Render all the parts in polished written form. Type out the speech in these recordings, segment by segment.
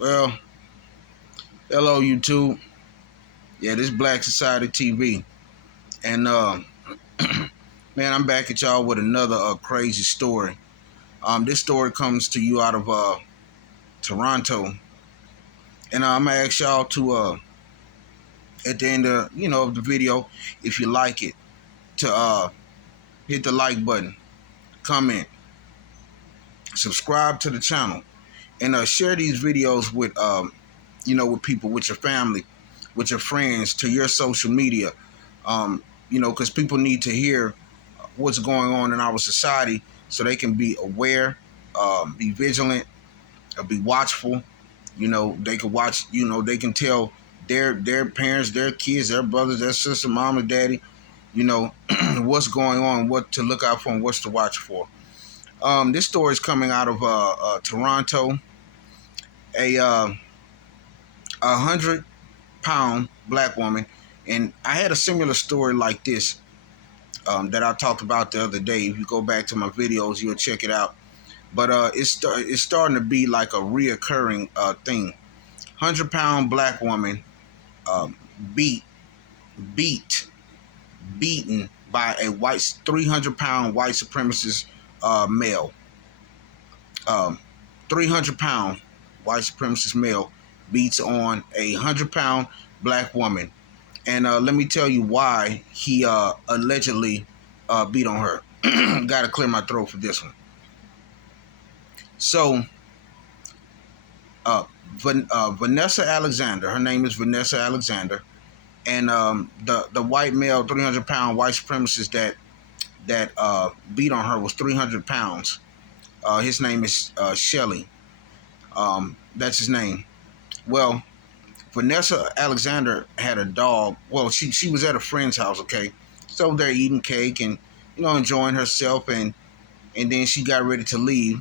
Well, hello YouTube. Yeah, this is Black Society TV, and man, I'm back at y'all with another crazy story. This story comes to you out of Toronto, and I'm gonna ask y'all to at the end of the video, if you like it, to hit the like button, comment, subscribe to the channel, and share these videos with with people, with your family, with your friends, to your social media. Because people need to hear what's going on in our society so they can be aware, be vigilant, be watchful. They can watch, they can tell their parents, their kids, their brothers, their sister, mom and daddy, what's going on, what to look out for, and what's to watch for. This story is coming out of Toronto. A 100-pound black woman, and I had a similar story like this that I talked about the other day. If you go back to my videos, you'll check it out. But it's starting to be like a reoccurring thing. 100-pound black woman beaten by a 300-pound white supremacist male. 300-pound white supremacist male beats on a 100-pound black woman. And let me tell you why he allegedly beat on her. Got to clear my throat for this one. So, Vanessa Alexander, her name is Vanessa Alexander, and the white male, 300-pound white supremacist that beat on her was 300 pounds. His name is Shelly. That's his name. Well, Vanessa Alexander had a dog. Well, she was at a friend's house, okay? So they're eating cake and, enjoying herself, and then she got ready to leave.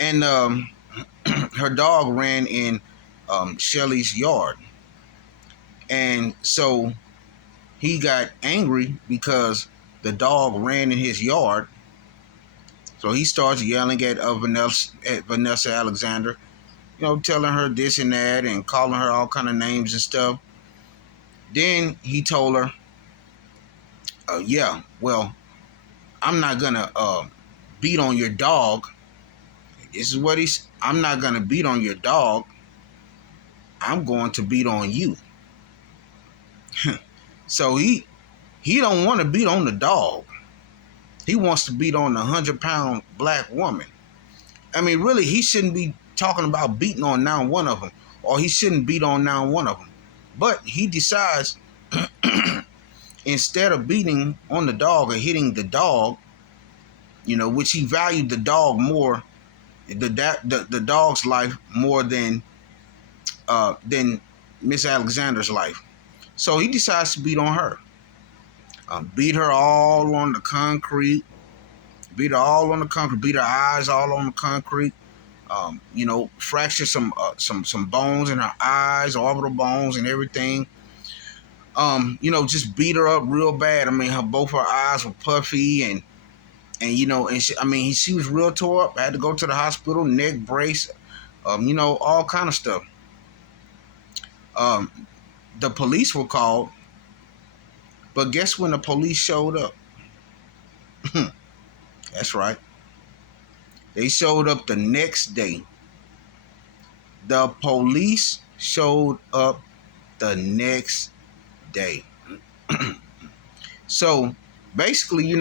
And her dog ran in Shelly's yard. And so he got angry because the dog ran in his yard. So he starts yelling at Vanessa Alexander, telling her this and that and calling her all kind of names and stuff. Then he told her, I'm not going to beat on your dog. This is what I'm not going to beat on your dog. I'm going to beat on you. So he don't want to beat on the dog. He wants to beat on the 100-pound black woman. I mean, really, he shouldn't be talking about beating on now one of them, or he shouldn't beat on now one of them. But he decides, instead of beating on the dog or hitting the dog, which he valued the dog more, the dog's life more than Miss Alexander's life. So he decides to beat on her. Beat her all on the concrete. Beat her her eyes all on the concrete. Fracture some bones in her eyes, orbital bones and everything. Just beat her up real bad. I mean, both her eyes were puffy and she was real tore up. I had to go to the hospital, neck brace, all kind of stuff. The police were called, but guess when the police showed up? That's right. They showed up the next day. The police showed up the next day. So basically,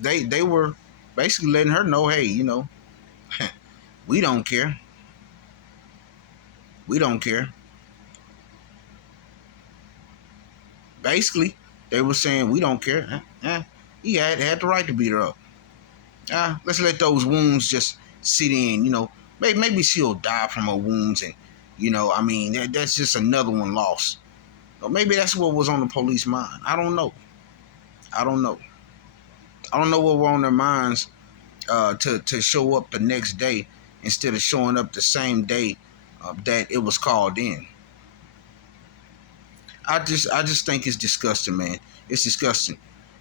they were basically letting her know, hey, we don't care. We don't care. Basically, they were saying, we don't care. He had the right to beat her up. Let's let those wounds just sit in, Maybe she'll die from her wounds, and, that's just another one lost. Or maybe that's what was on the police mind. I don't know. I don't know what were on their minds to show up the next day instead of showing up the same day that it was called in. I just think it's disgusting, man. It's disgusting.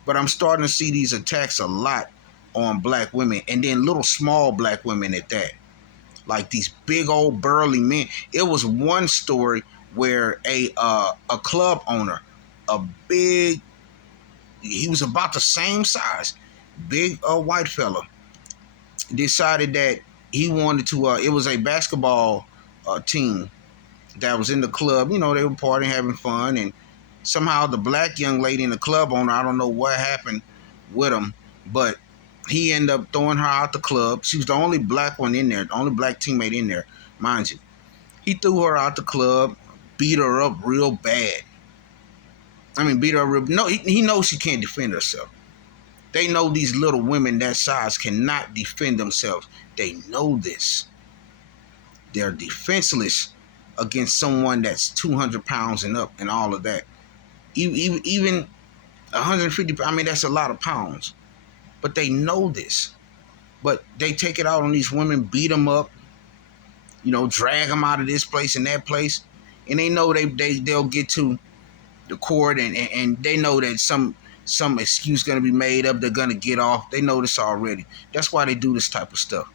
But I'm starting to see these attacks a lot on black women, and then little small black women at that. like these big old burly men. It was one story where a club owner, a big, he was about the same size, big white fella, decided that he wanted to. It was a basketball team that was in the club. You know, they were partying, having fun, and somehow the black young lady and the club owner, I don't know what happened with him, but he ended up throwing her out the club. She was the only black one in there, the only black teammate in there, mind you. He threw her out the club, beat her up real bad. I mean, beat her up real. No, he knows she can't defend herself. They know these little women that size cannot defend themselves. They know this. They're defenseless against someone that's 200 pounds and up and all of that. Even 150, I mean, that's a lot of pounds. But they know this. But they take it out on these women, beat them up, you know, drag them out of this place and that place. And they know they'll get to the court and they know that some excuse going to be made up. They're going to get off. They know this already. That's why they do this type of stuff.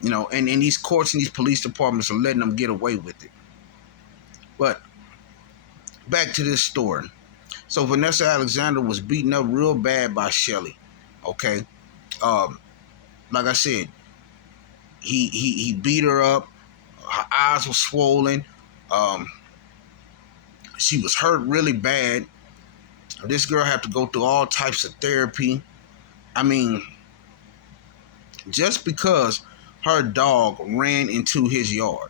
You know, and these courts and these police departments are letting them get away with it. But back to this story. So Vanessa Alexander was beaten up real bad by Shelly. Okay. Like I said, he beat her up. Her eyes were swollen. She was hurt really bad. This girl had to go through all types of therapy. I mean, just because her dog ran into his yard.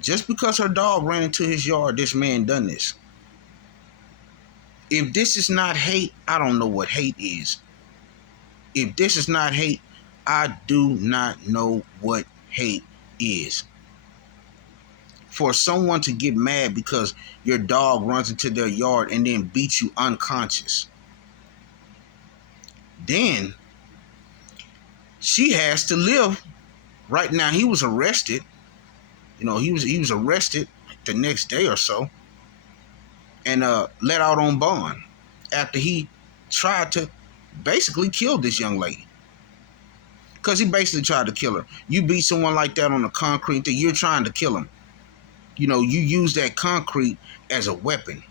Just because her dog ran into his yard, this man done this. If this is not hate, I don't know what hate is. If this is not hate, I do not know what hate is. For someone to get mad because your dog runs into their yard and then beats you unconscious. Then she has to live. Right now, he was arrested. You know, he was arrested the next day or so and let out on bond after he tried to basically kill this young lady. Because he basically tried to kill her. You beat someone like that on the concrete, that you're trying to kill him. You know, you use that concrete as a weapon.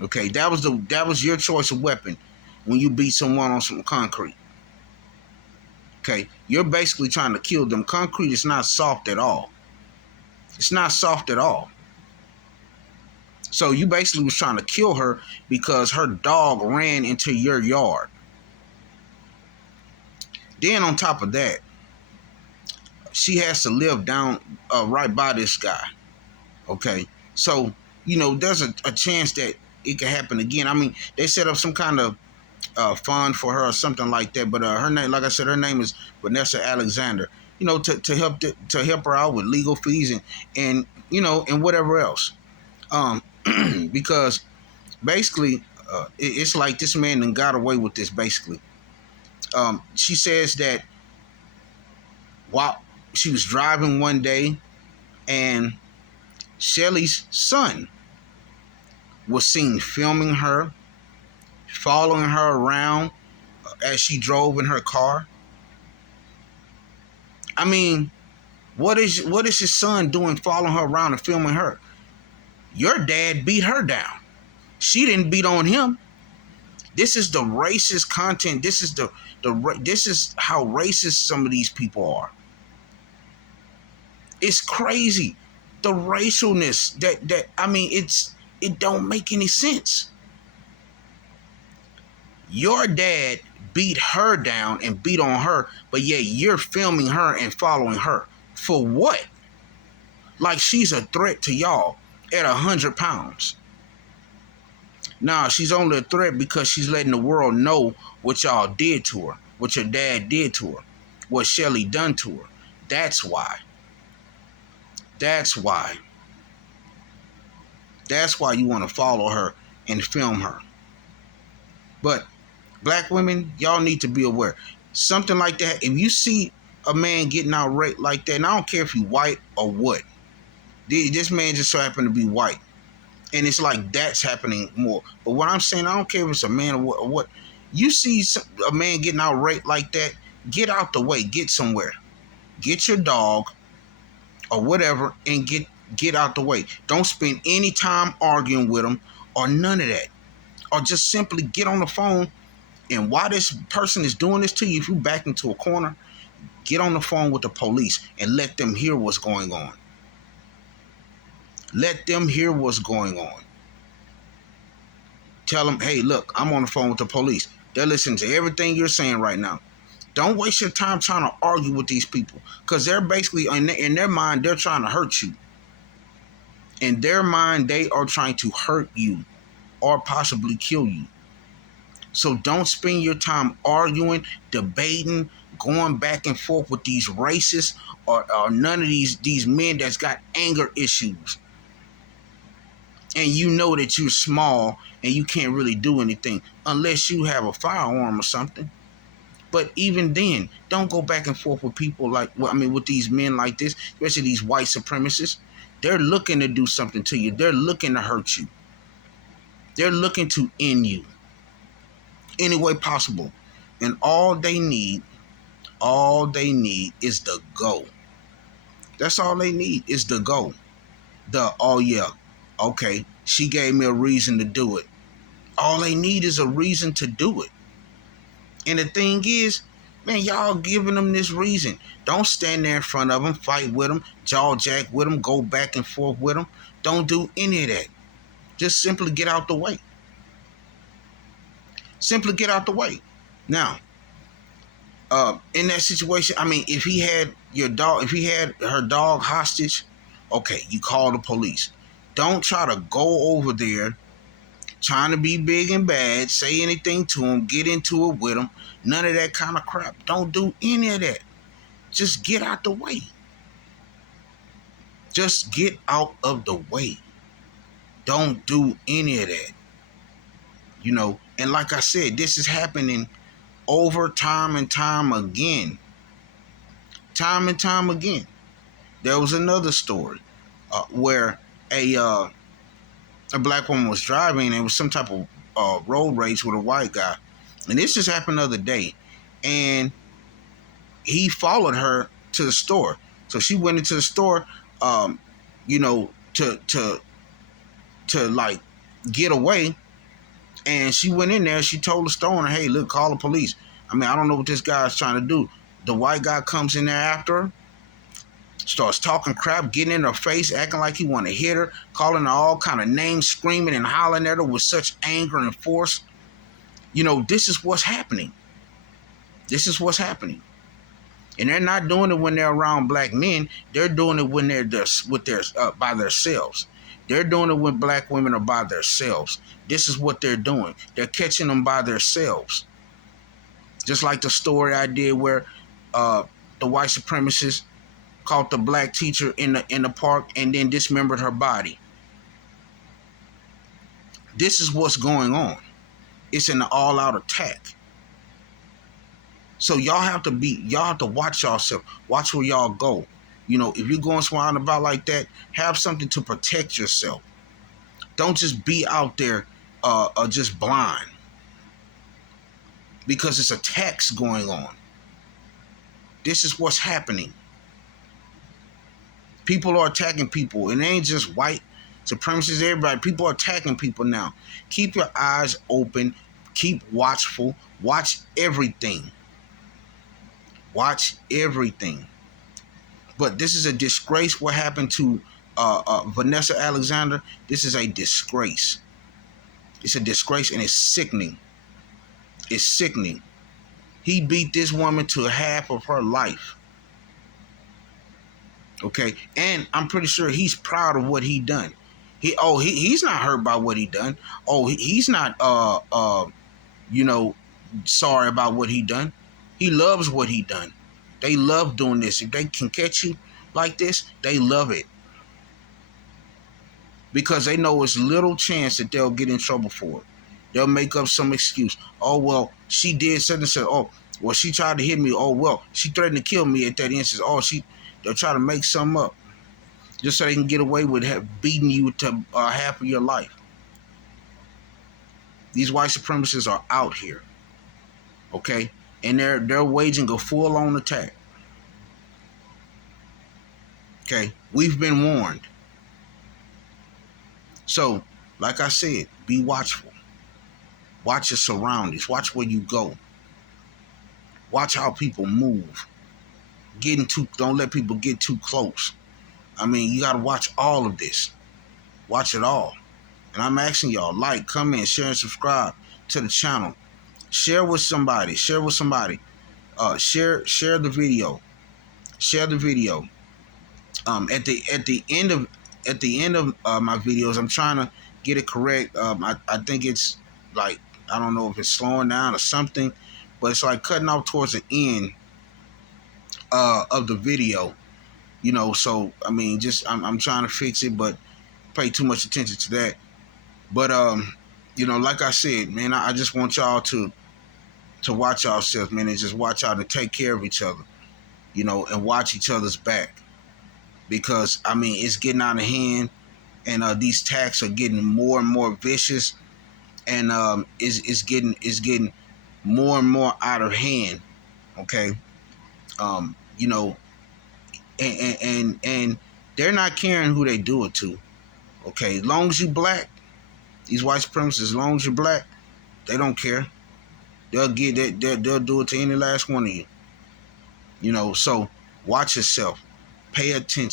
Okay, that was your choice of weapon when you beat someone on some concrete. Okay, you're basically trying to kill them. Concrete is not soft at all. It's not soft at all. So you basically was trying to kill her because her dog ran into your yard. Then on top of that, she has to live down right by this guy. Okay, so you know there's a chance that it could happen again. I mean, they set up some kind of fund for her or something like that. But her name, like I said, her name is Vanessa Alexander. You know, to help her out with legal fees and you know and whatever else. Because basically, it's like this man done got away with this. Basically, she says that while she was driving one day, and Shelly's son was seen filming her, following her around as she drove in her car. I mean, what is his son doing following her around and filming her? Your dad beat her down. She didn't beat on him. This is the racist content. This is this is how racist some of these people are. It's crazy. The racialness that I mean, it don't make any sense. Your dad beat her down and beat on her, but yet you're filming her and following her. For what? Like she's a threat to y'all at 100 pounds. Nah, she's only a threat because she's letting the world know what y'all did to her, what your dad did to her, what Shelly done to her. That's why. That's why. That's why you want to follow her and film her. But black women, y'all need to be aware. Something like that, if you see a man getting outraged like that, and I don't care if he's white or what, this man just so happened to be white. And it's like that's happening more. But what I'm saying, I don't care if it's a man or what. You see a man getting outraged like that, get out the way, get somewhere. get your dog or whatever and get out the way. Don't spend any time arguing with them or none of that. Or just simply get on the phone, and while this person is doing this to you, if you back into a corner, get on the phone with the police and let them hear what's going on. Let them hear what's going on. Tell them, hey, look, I'm on the phone with the police. They're listening to everything you're saying right now. Don't waste your time trying to argue with these people, because they're basically, in their mind, they're trying to hurt you. In their mind, they are trying to hurt you or possibly kill you. So don't spend your time arguing, debating, going back and forth with these racists or none of these men that's got anger issues. And you know that you're small and you can't really do anything unless you have a firearm or something. But even then, don't go back and forth with people with these men like this, especially these white supremacists. They're looking to do something to you. They're looking to hurt you. They're looking to end you any way possible. And all they need is the go. That's all they need is the go. Oh yeah, okay, she gave me a reason to do it. All they need is a reason to do it. And the thing is, man, y'all giving them this reason. Don't stand there in front of them, fight with them, jaw jack with them, go back and forth with them. Don't do any of that. Just simply get out the way. Simply get out the way. Now, in that situation, if he had her dog hostage, okay, you call the police. Don't try to go over there trying to be big and bad, say anything to him, get into it with him. None of that kind of crap. Don't do any of that. Just get out the way. Just get out of the way. Don't do any of that. And like I said, this is happening over time and time again. Time and time again. There was another story where a black woman was driving, and it was some type of road rage with a white guy. And this just happened the other day. And he followed her to the store. So she went into the store, to like get away. And she went in there. She told the store owner, hey, look, call the police. I don't know what this guy's trying to do. The white guy comes in there after her, starts talking crap, getting in her face, acting like he want to hit her, calling her all kind of names, screaming and hollering at her with such anger and force. This is what's happening. This is what's happening. And they're not doing it when they're around black men. They're doing it when they're by themselves. They're doing it when black women are by themselves. This is what they're doing. They're catching them by themselves. Just like the story I did where the white supremacists caught the black teacher in the park and then dismembered her body. This is what's going on. It's an all-out attack. So y'all have to watch yourself. Watch where y'all go. If you're going somewhere about like that, have something to protect yourself. Don't just be out there just blind. Because it's attacks going on. This is what's happening. People are attacking people. And it ain't just white supremacists, everybody. People are attacking people now. Keep your eyes open. Keep watchful. Watch everything. Watch everything. But this is a disgrace what happened to Vanessa Alexander. This is a disgrace. It's a disgrace and it's sickening. It's sickening. He beat this woman to half of her life. Okay? And I'm pretty sure he's proud of what he done. He's not hurt by what he done. He's not sorry about what he done. He loves what he done. They love doing this. If they can catch you like this, they love it. Because they know it's little chance that they'll get in trouble for it. They'll make up some excuse. Oh, well, she did something. Oh, well, she tried to hit me. Oh, well, she threatened to kill me at that instance. They'll try to make something up. Just so they can get away with beating you to half of your life. These white supremacists are out here. Okay? And they're waging a full-on attack. Okay, we've been warned. So, like I said, be watchful. Watch your surroundings. Watch where you go. Watch how people move. Don't let people get too close. I mean, you gotta watch all of this. Watch it all. And I'm asking y'all, like, comment, share, and subscribe to the channel. Share with somebody. Share with somebody. Share the video. Share the video. At the end of my videos, I'm trying to get it correct. I think it's like, I don't know if it's slowing down or something, but it's like cutting off towards the end of the video. You know, so I mean, just I'm trying to fix it, but pay too much attention to that. But you know, like I said, man, I just want y'all to watch yourselves, man, and just watch out to take care of each other, you know, and watch each other's back. Because I mean, it's getting out of hand, and these attacks are getting more and more vicious, and it's getting more and more out of hand. Okay, you know, and they're not caring who they do it to. Okay, as long as you black, these white supremacists, as long as you're black, they don't care. They'll get that. They'll do it to any last one of you. You know, so watch yourself. Pay attention.